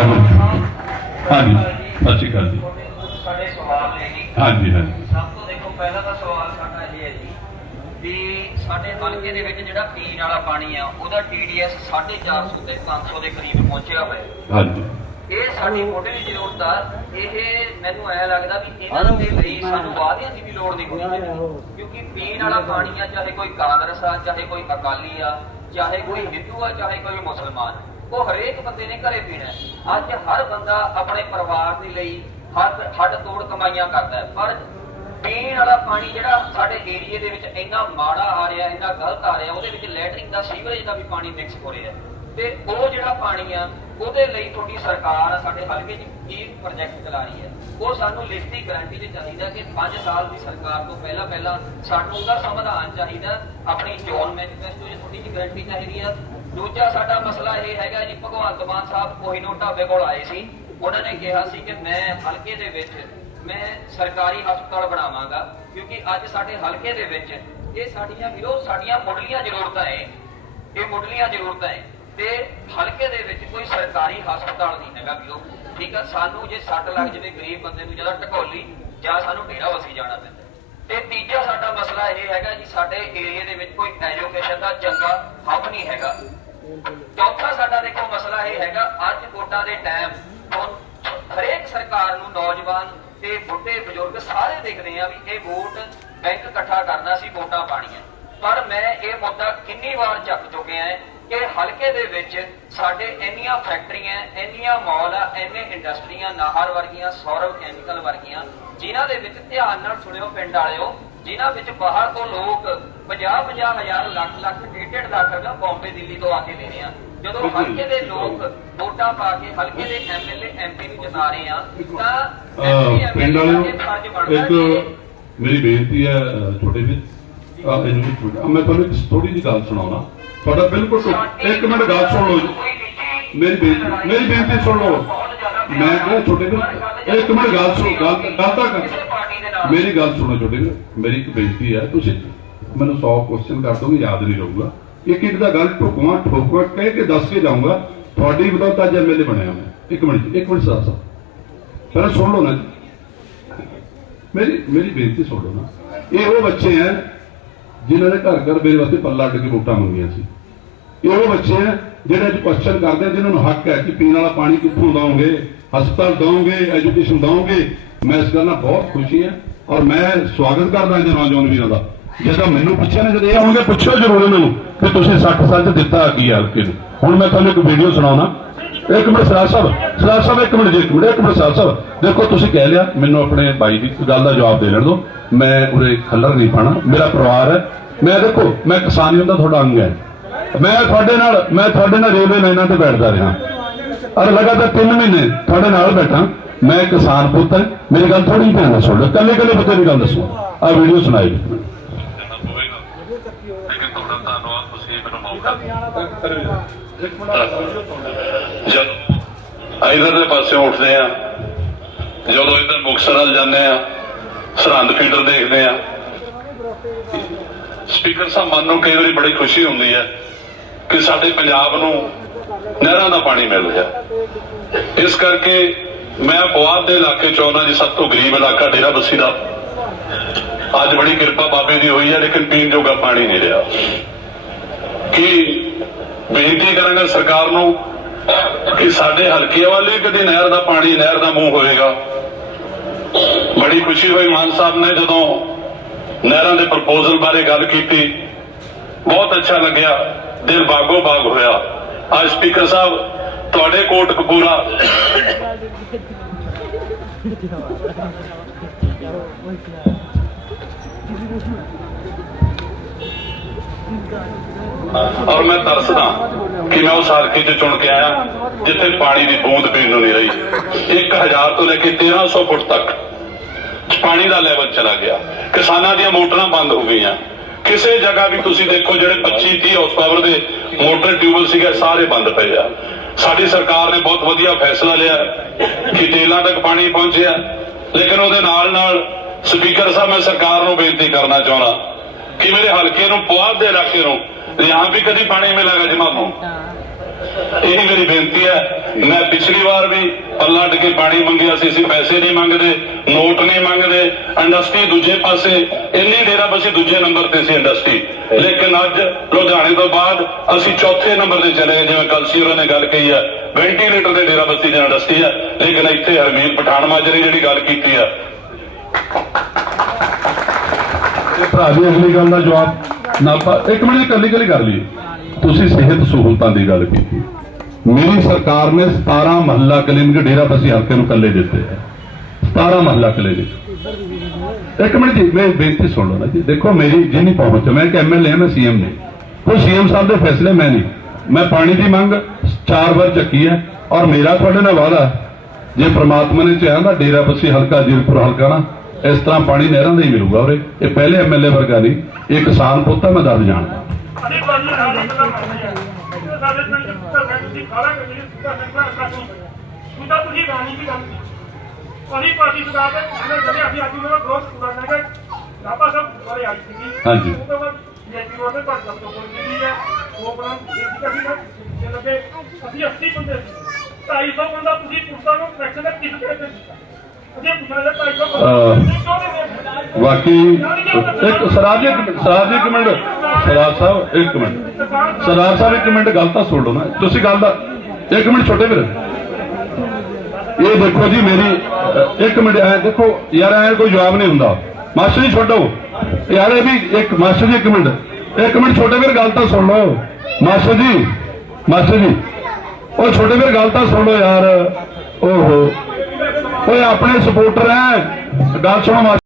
ਹਾਂਜੀ। ਸਤਿ ਸ਼੍ਰੀ ਅਕਾਲ ਜੀ। ਸਾਡੇ ਸਵਾਲ ਨੇ ਜੀ ਹਾਂਜੀ ਹਾਂਜੀ। ਸਭ ਤੋਂ ਦੇਖੋ ਪਹਿਲਾ ਤਾਂ ਸਵਾਲ ਸਾਡਾ ਇਹ ਹੈ ਜੀ ਵੀ ਸਾਡੇ ਹਲਕੇ ਦੇ ਵਿੱਚ ਜਿਹੜਾ ਪੀਣ ਵਾਲਾ ਪਾਣੀ ਆ ਉਹਦਾ TDS 450 ਤੇ 500 ਦੇ ਕਰੀਬ ਪਹੁੰਚਿਆ ਹੋਇਆ ਹਾਂਜੀ। ਇਹ ਸਾਡੀ ਮੋਢੇ ਦੀ ਜ਼ਰੂਰਤ ਆ ਇਹ ਮੈਨੂੰ ਐ ਲੱਗਦਾ ਵੀ ਇਹਨਾਂ ਦੇ ਲਈ ਸਾਨੂੰ ਵਾਅਦਿਆਂ ਦੀ ਵੀ ਲੋੜ ਨਹੀਂ ਹੋਣੀ ਕਿਉਂਕਿ ਪੀਣ ਵਾਲਾ ਪਾਣੀ ਆ ਚਾਹੇ ਕੋਈ ਕਾਂਗਰਸ ਆ, ਚਾਹੇ ਕੋਈ ਅਕਾਲੀ ਆ, ਚਾਹੇ ਕੋਈ ਹਿੰਦੂ ਆ, ਚਾਹੇ ਕੋਈ ਮੁਸਲਮਾਨ। ਉਹ ਹਰੇਕ ਬੰਦੇ ਨੇ ਘਰੇ ਪੀਣਾ ਅੱਜ ਹਰ ਬੰਦਾ ਆਪਣੇ ਪਰਿਵਾਰ ਦੇ ਲਈ ਹੱਡ ਹੱਡ ਤੋੜ ਕਮਾਈਆਂ ਕਰਦਾ ਪਰ ਪੀਣ ਵਾਲਾ ਪਾਣੀ ਜਿਹੜਾ ਸਾਡੇ ਏਰੀਏ ਦੇ ਵਿੱਚ ਇੰਨਾ ਮਾੜਾ ਆ ਰਿਹਾ, ਇੰਨਾ ਗਲਤ ਆ ਰਿਹਾ, ਉਹਦੇ ਵਿੱਚ ਲੈਟਰਿੰਗ ਦਾ ਸੀਵਰੇਜ ਦਾ ਵੀ ਪਾਣੀ ਮਿਕਸ ਹੋ ਰਿਹਾ ਤੇ ਉਹ ਜਿਹੜਾ ਪਾਣੀ ਆ, ਉਹਦੇ ਲਈ ਤੁਹਾਡੀ ਸਰਕਾਰ ਸਾਡੇ ਹਲਕੇ 'ਚ ਕੀ ਪ੍ਰੋਜੈਕਟ ਚਲਾ ਰਹੀ ਹੈ? ਉਹ ਸਾਨੂੰ ਲਿਖਤੀ ਗਾਰੰਟੀ ਤੇ ਚਾਹੀਦਾ ਕਿ 5 ਸਾਲ ਦੀ ਸਰਕਾਰ ਤੋਂ ਪਹਿਲਾਂ ਪਹਿਲਾਂ ਸਾਨੂੰ ਉਹਦਾ ਸਮਾਧਾਨ ਚਾਹੀਦਾ, ਆਪਣੀ ਜੋਨ ਮੈਨੀਫੈਸਟੋ 'ਚ ਥੋੜੀ ਜਿਹੀ ਗਾਰੰਟੀ ਚਾਹੀਦੀ ਆ ਦੂਜਾ ਸਾਡਾ ਮਸਲਾ ਇਹ ਹੈਗਾ ਜੀ, ਭਗਵੰਤ ਮਾਨ ਸਾਹਿਬ ਕੋਹੀਨੋ ਢਾਬੇ ਕੋਲ ਆਏ ਸੀ। ਉਹਨਾਂ ਨੇ ਕਿਹਾ ਸੀ ਕਿ ਮੈਂ ਹਲਕੇ ਦੇ ਵਿੱਚ ਮੈਂ ਸਰਕਾਰੀ ਹਸਪਤਾਲ ਬਣਾਵਾਂਗਾ, ਕਿਉਂਕਿ ਅੱਜ ਸਾਡੇ ਹਲਕੇ ਦੇ ਵਿੱਚ ਇਹ ਸਾਡੀਆਂ ਵੀਰੋ, ਸਾਡੀਆਂ ਮੁੱਢਲੀਆਂ ਜ਼ਰੂਰਤਾਂ ਹੈ ਇਹ ਮੁੱਢਲੀਆਂ ਜ਼ਰੂਰਤਾਂ ਹੈ ਤੇ ਹਲਕੇ ਦੇ ਵਿੱਚ ਕੋਈ ਸਰਕਾਰੀ ਹਸਪਤਾਲ ਨਹੀਂ ਹੈਗਾ ਵੀਰੋ। ਠੀਕ ਆ? ਸਾਨੂੰ ਜੇ ਸੱਟ ਲੱਗ ਜਾਵੇ ਗਰੀਬ ਬੰਦੇ ਨੂੰ ਜ਼ਿਆਦਾ ਢਕੋਲੀ, ਜਾਂ ਸਾਨੂੰ ਡੇਰਾ ਵਸੀ ਜਾਣਾ ਪੈਂਦਾ। ਤੇ ਤੀਜਾ ਸਾਡਾ ਮਸਲਾ ਇਹ ਹੈਗਾ ਜੀ, ਸਾਡੇ ਏਰੀਆ ਦੇ ਵਿੱਚ ਕੋਈ ਐਜੂਕੇਸ਼ਨ ਦਾ ਚੰਗਾ ਹੱਬ ਨਹੀਂ ਹੈਗਾ। ਚੌਥਾ ਸਾਡਾ ਦੇਖੋ ਮਸਲਾ ਇਹ ਹੈਗਾ, ਅੱਜ ਵੋਟਾਂ ਦੇ ਟਾਈਮ ਹਰੇਕ ਸਰਕਾਰ ਨੂੰ ਨੌਜਵਾਨ ਤੇ ਬੁੱਢੇ ਬਜ਼ੁਰਗ ਸਾਰੇ ਦੇਖਦੇ ਆ ਵੀ ਇਹ ਵੋਟ ਬੈਂਕ ਇਕੱਠਾ ਕਰਨਾ ਸੀ, ਵੋਟਾਂ ਪਾਣੀਆਂ ਪਰ ਮੈਂ ਇਹ ਮੁੱਦਾ ਕਿੰਨੀ ਵਾਰ ਚੱਕ ਚੁੱਕਿਆ ਹੈ ਕਿ ਹਲਕੇ ਦੇ ਵਿੱਚ ਸਾਡੇ ਇੰਨੀਆਂ ਫੈਕਟਰੀਆਂ, ਇੰਨੀਆਂ ਮਾਲ ਆ, ਇੰਨੇ ਇੰਡਸਟਰੀਆਂ, ਨਾਹਰ ਵਰਗੀਆਂ, ਸੌਰਵ ਕੈਮੀਕਲ ਵਰਗੀਆਂ, ਜਿਨ੍ਹਾਂ ਦੇ ਵਿੱਚ ਧਿਆਨ ਨਾਲ ਸੁਣਿਓ ਪਿੰਡ ਵਾਲਿਓ ਜਿਨ੍ਹਾਂ ਵਿੱਚ ਬਾਹਰ ਤੋਂ ਲੋਕ 50 50 ਹਜ਼ਾਰ ਲੱਖ ਲੱਖ ਡੇਢ ਲੱਖ ਰੁਪਇਆ ਬੰਬੇ ਦਿੱਲੀ ਤੋਂ ਆ ਕੇ ਰਹੇ ਆ। ਜਦੋਂ ਹਲਕੇ ਦੇ ਲੋਕ ਵੋਟਾਂ ਪਾ ਕੇ ਹਲਕੇ ਦੇ ਐਮਐਲਏ ਐਮਪੀ ਨੂੰ ਜਿਤਾ ਰਹੇ ਆ ਤਾਂ ਪਿੰਡ ਵਾਲਿਓ ਇੱਕ ਮੇਰੀ ਬੇਨਤੀ ਹੈ ਛੋਟੇ ਵੀ ਇਹਨੂੰ ਵੀ ਛੋਟਾ ਮੈਂ ਤੁਹਾਨੂੰ ਇੱਕ ਥੋੜੀ ਜਿਹੀ ਗੱਲ ਸੁਣਾਉਣਾ। ਤੁਹਾਡਾ ਬਿਲਕੁਲ ਇੱਕ ਮਿੰਟ ਗੱਲ ਸੁਣ ਲਓ ਜੀ। ਮੇਰੀ ਬੇਨਤੀ ਮੇਰੀ ਬੇਨਤੀ ਸੁਣ ਲਓ। ਮੈਂ ਕਿਹਾ ਛੋਟੇ ਵੀ ਇੱਕ ਮਿੰਟ ਗੱਲ ਸੁਣੋ। ਗੱਲ ਗੱਲ ਤਾਂ ਕਰ। ਮੇਰੀ ਗੱਲ ਸੁਣੋ ਛੋਟੇ ਵੀਰ ਮੇਰੀ ਇੱਕ ਬੇਨਤੀ ਹੈ ਤੁਸੀਂ ਮੈਨੂੰ 100 ਕੁਐਸਚਨ ਕਰ ਦੋਗੇ ਯਾਦ ਨਹੀਂ ਰਹੂਗਾ। ਇੱਕ ਇੱਕ ਦਾ ਗੱਲ ਠੋਕਵਾ ਠੋਕਵਾ ਕਹਿ ਕੇ ਦੱਸ ਕੇ ਜਾਊਂਗਾ ਤੁਹਾਡੀ ਬਦੌਲਤ ਅੱਜ ਐਮਐਲਏ ਬਣਿਆ ਮੈਂ ਇੱਕ ਮਿੰਟ ਇੱਕ ਮਿੰਟ ਸਾਹ ਸਾਹਿਬ ਪਹਿਲਾਂ ਸੁਣ ਲਓ ਨਾ ਮੇਰੀ ਮੇਰੀ ਬੇਨਤੀ ਸੁਣ ਲਓ ਨਾ। ਇਹ ਉਹ ਬੱਚੇ ਹੈ ਜਿਨ੍ਹਾਂ ਨੇ ਘਰ ਘਰ ਮੇਰੇ ਵਾਸਤੇ ਪੱਲਾ ਅੱਡ ਕੇ ਵੋਟਾਂ ਮੰਗੀਆਂ ਸੀ। ਇਹ ਉਹ ਬੱਚੇ ਹੈ ਜਿਹੜੇ ਅੱਜ ਕੁਐਸਚਨ ਕਰਦੇ ਆ, ਜਿਨ੍ਹਾਂ ਨੂੰ ਹੱਕ ਹੈ ਕਿ ਪੀਣ ਵਾਲਾ ਪਾਣੀ ਕਿੱਥੋਂ ਦਵਾਂਗੇ ਹਸਪਤਾਲ ਦਵਾਂਗੇ ਐਜੂਕੇਸ਼ਨ ਦਵਾਂਗੇ। ਮੈਂ ਇਸ ਗੱਲ ਨਾਲ ਬਹੁਤ ਖੁਸ਼ੀ ਹਾਂ। ਔਰ ਮੈਂ ਸਵਾਗਤ ਕਰਦਾ ਇਹਨਾਂ ਨੌਜਵਾਨ ਵੀਰਾਂ ਦਾ। ਜਦੋਂ ਮੈਨੂੰ ਪੁੱਛਿਆ ਨਾ, ਜਦ ਇਹ ਆਉਣਗੇ ਪੁੱਛੋ ਜ਼ਰੂਰ ਇਹਨਾਂ ਨੂੰ ਕਿ ਤੁਸੀਂ 60 ਸੱਚ ਦਿੱਤਾ ਕੀ ਹਲਕੇ ਨੂੰ। ਹੁਣ ਮੈਂ ਤੁਹਾਨੂੰ ਇੱਕ ਵੀਡੀਓ ਸੁਣਾਉਣਾ। ਇੱਕ ਮਿੰਟ ਸਰਾਜ ਸਾਹਿਬ ਸਰਾਜ ਸਾਹਿਬ, ਇੱਕ ਮਿੰਟ ਜੀ, ਇੱਕ ਮਿੰਟ ਇੱਕ ਮਿੰਟ ਸਰਾਜ ਸਾਹਿਬ। ਦੇਖੋ, ਤੁਸੀਂ ਕਹਿ ਲਿਆ, ਮੈਨੂੰ ਆਪਣੇ ਬਾਈ ਦੀ ਗੱਲ ਦਾ ਜਵਾਬ ਦੇ ਲੈਣ ਦਿਓ। ਮੈਂ ਉਰੇ ਖੱਲਰ ਨਹੀਂ ਪਾਣਾ ਮੇਰਾ ਪਰਿਵਾਰ ਹੈ। ਮੈਂ ਦੇਖੋ, ਮੈਂ ਕਿਸਾਨ ਹੁੰਦਾ, ਤੁਹਾਡਾ ਅੰਗ ਹੈ। ਮੈਂ ਤੁਹਾਡੇ ਨਾਲ, ਮੈਂ ਤੁਹਾਡੇ ਨਾਲ ਰੇਲਵੇ ਲਾਈਨਾਂ ਤੇ ਬੈਠਦਾ ਰਿਹਾ। ਔਰ ਲਗਾਤਾਰ 3 ਮਹੀਨੇ ਤੁਹਾਡੇ ਨਾਲ ਬੈਠਾ। ਮੈਂ ਕਿਸਾਨ ਪੁੱਤ ਮੇਰੀ ਗੱਲ ਥੋੜੀ ਧਿਆਨ ਨਾਲ ਸੁਣ ਲਓ ਕੱਲੇ ਕੱਲੇ ਬੱਚੇ ਦੀ ਗੱਲ ਦੱਸੋ। ਆ ਵੀਡੀਓ ਸੁਣਾਈ। ਕਰਨਾ ਇਧਰ ਦੇ ਪਾਸੇ ਉੱਠਦੇ ਆ ਜਦੋਂ ਇਧਰ ਮੁਕਤਸਰ ਵੱਲ ਜਾਂਦੇ ਆ ਸਰਹੰਦ ਫੀਡਰ ਦੇਖਦੇ ਆ ਸਪੀਕਰ ਸਾਹਿਬ ਮਨ ਨੂੰ ਕਈ ਵਾਰੀ ਬੜੀ ਖੁਸ਼ੀ ਹੁੰਦੀ ਹੈ ਕਿ ਸਾਡੇ ਪੰਜਾਬ ਨੂੰ ਨਹਿਰਾਂ ਦਾ ਪਾਣੀ ਮਿਲ ਗਿਆ ਇਸ ਕਰਕੇ ਮੈਂ ਪੁਆਧ ਦੇ ਇਲਾਕੇ ਚੋਂ ਆਉਣਾ ਜੀ, ਸਭ ਤੋਂ ਗਰੀਬ ਇਲਾਕਾ ਡੇਰਾ ਬੱਸੀ ਦਾ। ਅੱਜ ਬੜੀ ਕਿਰਪਾ ਬਾਬੇ ਦੀ ਹੋਈ ਹੈ, ਲੇਕਿਨ ਪੀਣ ਜੋਗਾ ਪਾਣੀ ਨਹੀਂ ਰਿਹਾ। ਕਿ ਬੇਨਤੀ ਕਰਾਂਗਾ ਸਰਕਾਰ ਨੂੰ ਕਿ ਸਾਡੇ ਹਲਕੇ ਵਾਲੇ ਕਦੀ ਨਹਿਰ ਦਾ ਪਾਣੀ, ਨਹਿਰ ਦਾ ਮੂੰਹ ਹੋਏਗਾ? ਬੜੀ ਖੁਸ਼ੀ ਹੋਈ ਮਾਨ ਸਾਹਿਬ ਨੇ ਜਦੋਂ ਨਹਿਰਾਂ ਦੇ ਪ੍ਰਪੋਜ਼ਲ ਬਾਰੇ ਗੱਲ ਕੀਤੀ। ਬਹੁਤ ਅੱਛਾ ਲੱਗਿਆ ਦਿਲ ਬਾਗੋ ਬਾਗ ਹੋਇਆ। ਅੱਜ ਸਪੀਕਰ ਸਾਹਿਬ ਤੁਹਾਡੇ ਕੋਟ ਕਪੂਰਾ। ਔਰ ਮੈਂ ਤਰਸਦਾ ਕਿ ਮੈਂ ਉਸ ਹਲਕੇ 'ਚ ਚੁਣ ਕੇ ਆਇਆ, ਜਿੱਥੇ ਪਾਣੀ ਦੀ ਬੂੰਦ ਪੀਣ ਨੂੰ ਨਹੀਂ ਰਹੀ। 1000 ਤੋਂ ਲੈ ਕੇ 1300 ਫੁੱਟ ਤੱਕ ਪਾਣੀ ਦਾ ਲੈਵਲ ਚਲਾ ਗਿਆ। ਕਿਸਾਨਾਂ ਦੀਆਂ ਮੋਟਰਾਂ ਬੰਦ ਹੋ ਗਈਆਂ। ਕਿਸੇ ਜਗ੍ਹਾ ਵੀ ਤੁਸੀਂ ਦੇਖੋ ਜਿਹੜੇ 25 30 ਹਾਊਸ ਪਾਵਰ ਦੇ ਮੋਟਰ ਟਿਊਬਲ ਸੀਗੇ ਸਾਰੇ ਬੰਦ ਪਏ ਆ। ਸਾਡੀ ਸਰਕਾਰ ਨੇ ਬਹੁਤ ਵਧੀਆ ਫੈਸਲਾ ਲਿਆ ਕਿ ਜੇਲਾਂ ਤੱਕ ਪਾਣੀ ਪਹੁੰਚਿਆ। ਲੇਕਿਨ ਉਹਦੇ ਨਾਲ ਨਾਲ ਸਪੀਕਰ ਸਾਹਿਬ ਮੈਂ ਸਰਕਾਰ ਨੂੰ ਬੇਨਤੀ ਕਰਨਾ ਚਾਹੁੰਦਾ ਕਿ ਮੇਰੇ ਹਲਕੇ ਨੂੰ ਪੁਆਧ ਦੇ ਇਲਾਕੇ ਨੂੰ ਯਹਾਂ ਵੀ ਕਦੀ ਪਾਣੀ ਮਿਲੇਗਾ ਜਮਾਨੋਂ ਇਹ ਮੇਰੀ ਬੇਨਤੀ ਹੈ। ਮੈਂ ਪਿਛਲੀ ਵਾਰ ਵੀ ਪੱਲਾ ਅੱਡ ਕੇ ਪਾਣੀ ਮੰਗਿਆ ਸੀ, ਅਸੀਂ ਪੈਸੇ ਨਹੀਂ ਮੰਗਦੇ, ਨੋਟ ਨਹੀਂ ਮੰਗਦੇ, ਇੰਡਸਟਰੀ ਦੂਜੇ ਪਾਸੇ, ਇੰਨੀ ਡੇਰਾ ਬਸੀ ਦੂਜੇ ਨੰਬਰ ਤੇ ਸੀ ਇੰਡਸਟਰੀ। ਲੇਕਿਨ ਅੱਜ ਲੁਧਿਆਣੇ ਤੋਂ ਬਾਅਦ ਅਸੀਂ ਚੌਥੇ ਨੰਬਰ ਤੇ ਚਲੇ ਗਏ, ਜਿਵੇਂ ਕਲਸੀ ਹੋਰਾਂ ਨੇ ਗੱਲ ਕਹੀ ਹੈ ਵੈਂਟੀਲੇਟਰ ਤੇ ਡੇਰਾ ਬਸੀ ਦੀ ਇੰਡਸਟਰੀ ਹੈ ਲੇਕਿਨ ਇੱਥੇ ਹਰਮੀਤ ਪਠਾਨ ਮਾਜਰੇ ਜਿਹੜੀ ਗੱਲ ਕੀਤੀ ਆ। ਇਹ ਭਰਾ ਜੀ, ਅਗਲੀ ਗੱਲ ਦਾ ਜਵਾਬ ਨਾ ਇੱਕ ਮਿੰਟ ਕੱਲੀ ਕੱਲੀ ਕਰ ਲਈਏ। ਤੁਸੀਂ ਸਿਹਤ ਸਹੂਲਤਾਂ ਦੀ ਗੱਲ ਕੀਤੀ। ਮੇਰੀ ਸਰਕਾਰ ਨੇ 17 ਮਹੱਲਾ ਕਲੀਨਿਕ ਡੇਰਾ ਬਸੀ ਹਲਕੇ ਨੂੰ ਕੱਲੇ ਦਿੱਤੇ ਹੈ 17 ਮਹੱਲਾ ਕਲੀਨਿਕ। ਇੱਕ ਮਿੰਟ ਜੀ, ਮੈਂ ਬੇਨਤੀ ਸੁਣ ਲਓ ਨਾ ਜੀ। ਦੇਖੋ, ਮੇਰੀ ਜਿੰਨੀ ਪਹੁੰਚ ਮੈਂ ਇੱਕ ਐਮਐਲਏ ਮੈਂ ਸੀਐਮ ਨਹੀਂ ਕੋਈ ਸੀਐਮ ਸਾਹਿਬ ਦੇ ਫੈਸਲੇ ਮੈਂ ਨਹੀਂ। ਮੈਂ ਪਾਣੀ ਦੀ ਮੰਗ, ਚਾਰ ਵਾਰ ਚੱਕੀ ਹੈ ਔਰ ਮੇਰਾ ਤੁਹਾਡੇ ਨਾਲ ਵਾਅਦਾ ਜੇ ਪ੍ਰਮਾਤਮਾ ਨੇ ਚਾਹਿਆ ਤਾਂ ਡੇਰਾ ਬਸੀ ਹਲਕਾ, ਜੀਰਪੁਰ ਹਲਕਾ ਨਾ, ਇਸ ਤਰ੍ਹਾਂ ਪਾਣੀ ਨਹਿਰਾਂ ਦਾ ਹੀ ਮਿਲੂਗਾ ਉਰੇ। ਇਹ ਪਹਿਲੇ ਐਮਐਲਏ ਵਰਗਾ ਨਹੀਂ। ਇਹ ਕਿਸਾਨ ਪੁੱਤ ਮੈਂ ਦੱਸ ਜਾਣਦਾ ਤੁਸੀਂ ਕਰ ਲਈ ਪੁੱਤਰ ਸੰਗਰਾ ਕਾਟੂ ਤੂੰ ਤਾਂ ਤੁਸੀਂ ਗਾਣੀ ਦੀ ਗੱਲ ਕੀਤੀ ਅਸੀਂ ਪਾਰਟੀ ਸਰਕਾਰ ਦੇ ਸਾਹਮਣੇ ਜਿਹੜੇ ਅਸੀਂ ਅੱਜ ਮੇਰਾ ਦੋਸਤ ਪੂਰਾ ਕਰਕੇ ਆਪਾਂ ਸਭ ਬੜੇ ਆਈ ਸੀ ਹਾਂਜੀ। ਉਹ ਤੋਂ ਬਾਅਦ ਜੈਪੀ ਰੋਡ ਤੇ ਭੱਜ ਤੋਂ ਕੋਲ ਕੀਤੀ ਹੈ। ਉਹ ਬਣਾ ਬੇਟੀ ਕਰੀ ਨਾ ਜੇ ਲੱਗੇ। ਅਸੀਂ 80 ਬੰਦੇ ਸੀ। 250 ਬੰਦਾ ਤੁਸੀਂ ਪੁੱਤਾਂ ਨੂੰ ਇਲੈਕਸ਼ਨ ਦੇ ਕਿਸ ਤੇ ਦਿੱਤਾ ਅਸੀਂ ਪੁੱਛਣਾ ਦੇ 250 ਅਹ, ਬੰਦੇ ਬਾਕੀ ਇੱਕ ਸਰਾਜ ਇੱਕ ਸਰਾਜ ਇੱਕ ਮਿੰਟ ਸਰਾਜ ਸਾਹਿਬ ਇੱਕ ਮਿੰਟ। ਸਰਦਾਰ ਸਾਹਿਬ ਇੱਕ ਮਿੰਟ ਗੱਲ ਤਾਂ ਸੁਣ ਲਓ ਨਾ। ਤੁਸੀਂ ਗੱਲ ਦਾ ਇੱਕ ਮਿੰਟ ਛੋਟੇ ਵੀਰ। ਇਹ ਦੇਖੋ ਜੀ ਮੇਰੀ ਇੱਕ ਮਿੰਟ ਐ ਦੇਖੋ ਯਾਰ ਐ ਕੋਈ ਜਵਾਬ ਨਹੀਂ ਹੁੰਦਾ। ਮਾਸਟਰ ਜੀ ਛੱਡੋ। ਯਾਰ ਇਹ ਵੀ ਇੱਕ ਮਾਸਟਰ ਜੀ ਇੱਕ ਮਿੰਟ। ਇੱਕ ਮਿੰਟ ਛੋਟੇ ਵੀਰ ਗੱਲ ਤਾਂ ਸੁਣ ਲਓ। ਮਾਸਟਰ ਜੀ ਮਾਸਟਰ ਜੀ। ਉਹ ਛੋਟੇ ਵੀਰ ਗੱਲ ਤਾਂ ਸੁਣ ਲਓ ਯਾਰ। ਓਹੋ। ਓਏ ਆਪਣੇ ਸਪੋਰਟਰ ਐ। ਗੱਲ ਸੁਣੋ ਮਾਸਟਰ